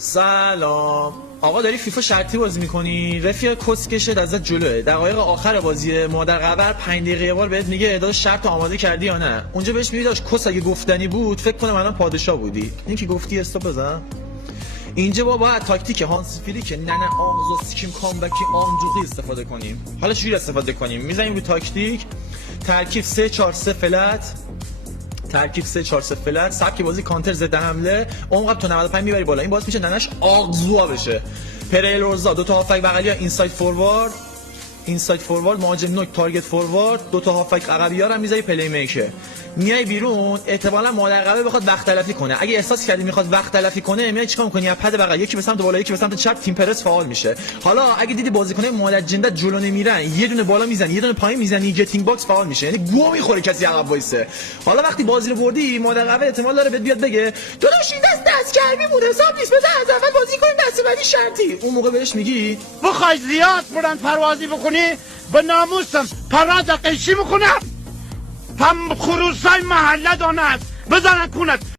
سلام آقا، داری فیفا شرطی بازی میکنی؟ رفیق کسکشت ازت جلوه. دقایق آخر بازی مادر قبر 5 دقیقه یه بار بهت میگه اداد شرط آماده کردی یا نه. اونجا بهش میگی داش کس اگه گفتنی بود فکر کنم الان پادشاه بودی. این که گفتی استاپ بزن. اینجا با باید تاکتیک هانس فلیک ننه آموزو سکیم کامبکی آمجوقی استفاده کنیم. حالا چجوری استفاده کنیم؟ میزنیم رو تاکتیک ترکیب 3-4-3 فلت، ترکیب 3-4-3 فلت، سبک بازی کانتر ضد حمله، عمق تو 95 میبری بالا. این باعث میشه ننش آغزوا بشه. پریلورزا دو تا هافک بغلی ها اینساید فوروارد، اینساید فوروارد، مهاجم نوک تارگت فوروارد، دو تا هافک عقبی ها رو میذاری پلی میکر. میای بیرون احتمالاً مادر قبه بخواد وقت تلفی کنه. اگه احساس کردی میخواد وقت تلفی کنه میای چیکار می‌کنی؟ پد بغل یکی به سمت بالا یکی به سمت چپ، تیم پرس فعال میشه. حالا اگه دیدی بازیکنای مادر جنده جلو نمیرن، یه دونه بالا میزنی یه دونه پایین میزنی، گتینگ باکس فعال میشه، یعنی گو میخوره کسی عقب وایسه. حالا وقتی بازی رو بردی مادر قبه احتمال داره بهت بیاد بگه داداش این دست کردی بود حساب نیست، بذار از اول بازی کنیم دست بعدی شرطی. اون موقع بهش میگی بخوای زیاد بلند پروازی بکنی به ناموسم پرواز قیشی میکنم. هم خروسای محله دانه است بزنن کونت.